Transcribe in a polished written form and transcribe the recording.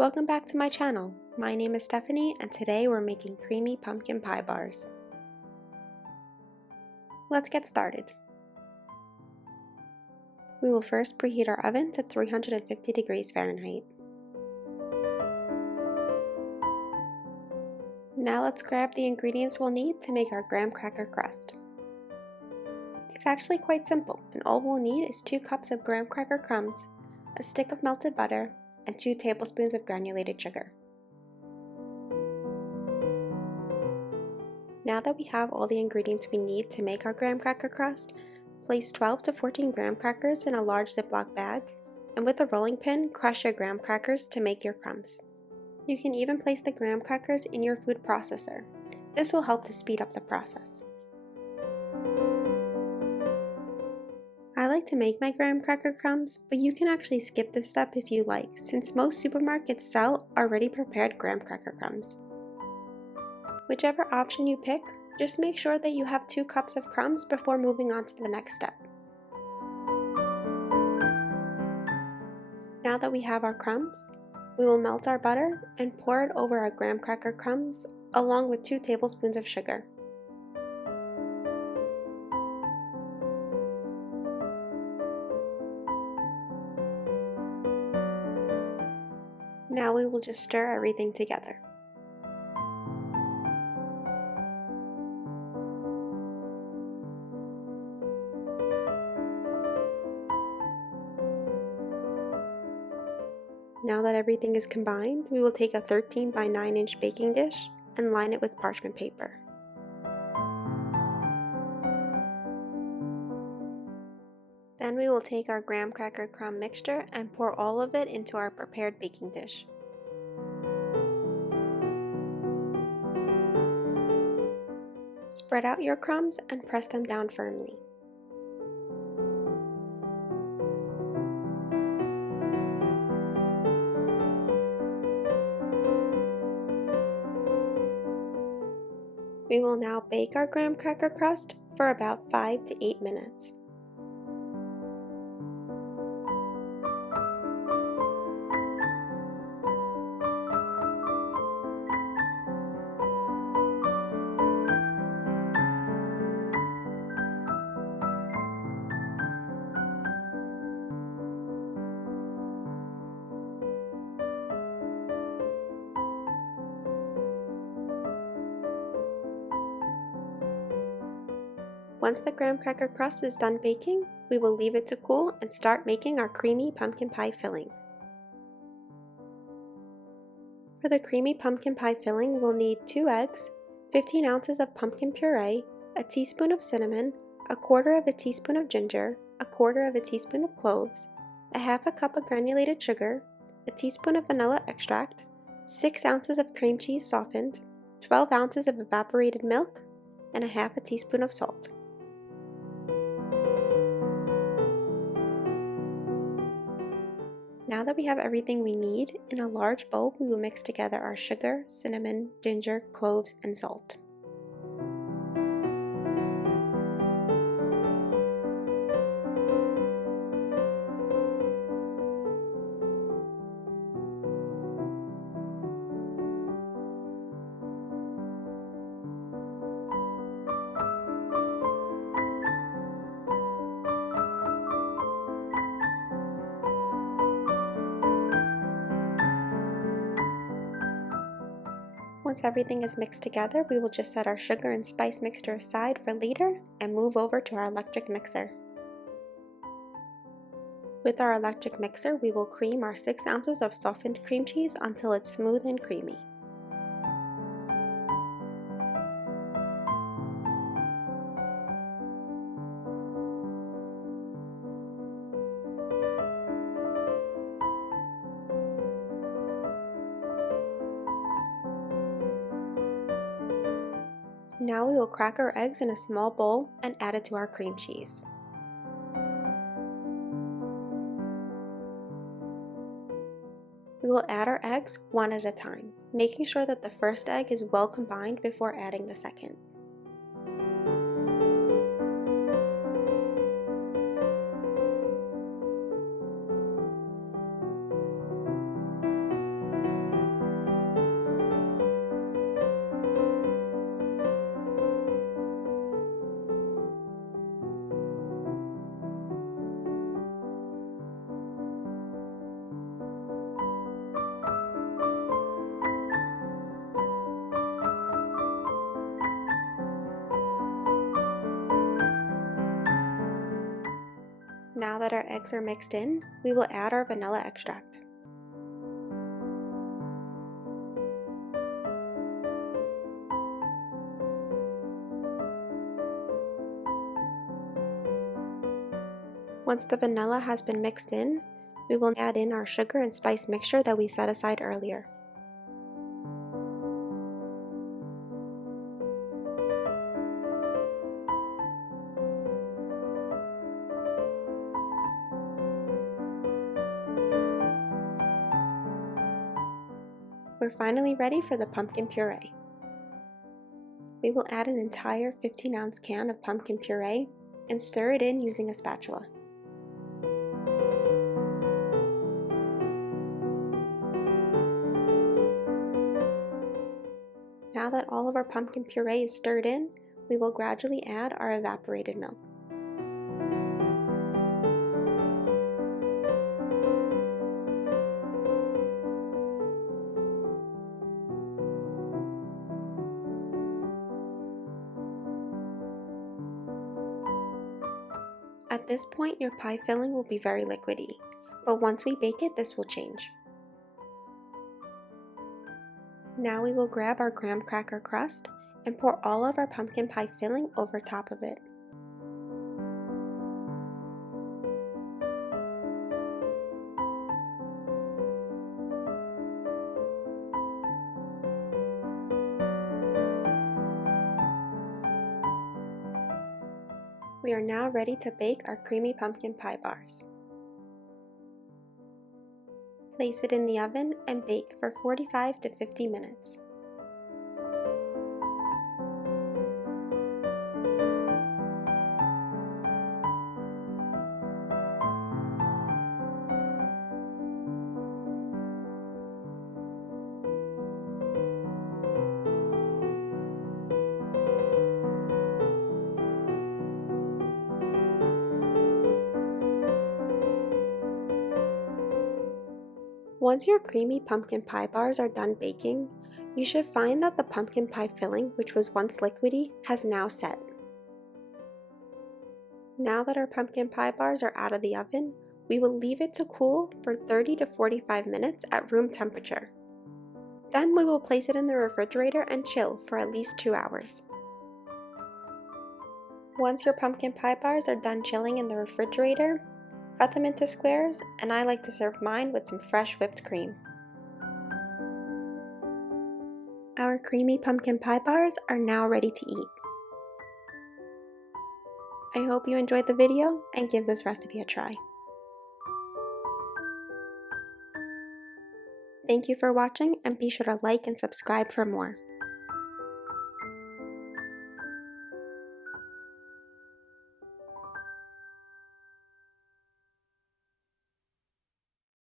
Welcome back to my channel. My name is Stephanie and today we're making creamy pumpkin pie bars. Let's get started. We will first preheat our oven to 350 degrees Fahrenheit. Now let's grab the ingredients we'll need to make our graham cracker crust. It's actually quite simple, and all we'll need is 2 cups of graham cracker crumbs, a stick of melted butter, and 2 tablespoons of granulated sugar. Now that we have all the ingredients we need to make our graham cracker crust, place 12 to 14 graham crackers in a large Ziploc bag, and with a rolling pin, crush your graham crackers to make your crumbs. You can even place the graham crackers in your food processor. This will help to speed up the process. I like to make my graham cracker crumbs, but you can actually skip this step if you like, since most supermarkets sell already prepared graham cracker crumbs. Whichever option you pick, just make sure that you have 2 cups of crumbs before moving on to the next step. Now that we have our crumbs, we will melt our butter and pour it over our graham cracker crumbs along with 2 tablespoons of sugar. Now we will just stir everything together. Now that everything is combined, we will take a 13 by 9 inch baking dish and line it with parchment paper. Then we will take our graham cracker crumb mixture and pour all of it into our prepared baking dish. Spread out your crumbs and press them down firmly. We will now bake our graham cracker crust for about 5 to 8 minutes. Once the graham cracker crust is done baking, we will leave it to cool and start making our creamy pumpkin pie filling. For the creamy pumpkin pie filling, we'll need 2 eggs, 15 ounces of pumpkin puree, a teaspoon of cinnamon, a quarter of a teaspoon of ginger, a quarter of a teaspoon of cloves, a half a cup of granulated sugar, a teaspoon of vanilla extract, 6 ounces of cream cheese softened, 12 ounces of evaporated milk, and a half a teaspoon of salt. Now that we have everything we need, in a large bowl we will mix together our sugar, cinnamon, ginger, cloves, and salt. Once everything is mixed together, we will just set our sugar and spice mixture aside for later and move over to our electric mixer. With our electric mixer, we will cream our 6 ounces of softened cream cheese until it's smooth and creamy. Now we will crack our eggs in a small bowl and add it to our cream cheese. We will add our eggs one at a time, making sure that the first egg is well combined before adding the second. Now that our eggs are mixed in, we will add our vanilla extract. Once the vanilla has been mixed in, we will add in our sugar and spice mixture that we set aside earlier. We're finally ready for the pumpkin puree. We will add an entire 15-ounce can of pumpkin puree and stir it in using a spatula. Now that all of our pumpkin puree is stirred in, we will gradually add our evaporated milk. At this point, your pie filling will be very liquidy, but once we bake it, this will change. Now we will grab our graham cracker crust and pour all of our pumpkin pie filling over top of it. We are now ready to bake our creamy pumpkin pie bars. Place it in the oven and bake for 45 to 50 minutes. Once your creamy pumpkin pie bars are done baking, you should find that the pumpkin pie filling, which was once liquidy, has now set. Now that our pumpkin pie bars are out of the oven, we will leave it to cool for 30 to 45 minutes at room temperature. Then we will place it in the refrigerator and chill for at least 2 hours. Once your pumpkin pie bars are done chilling in the refrigerator, cut them into squares, and I like to serve mine with some fresh whipped cream. Our creamy pumpkin pie bars are now ready to eat. I hope you enjoyed the video and give this recipe a try. Thank you for watching, and be sure to like and subscribe for more.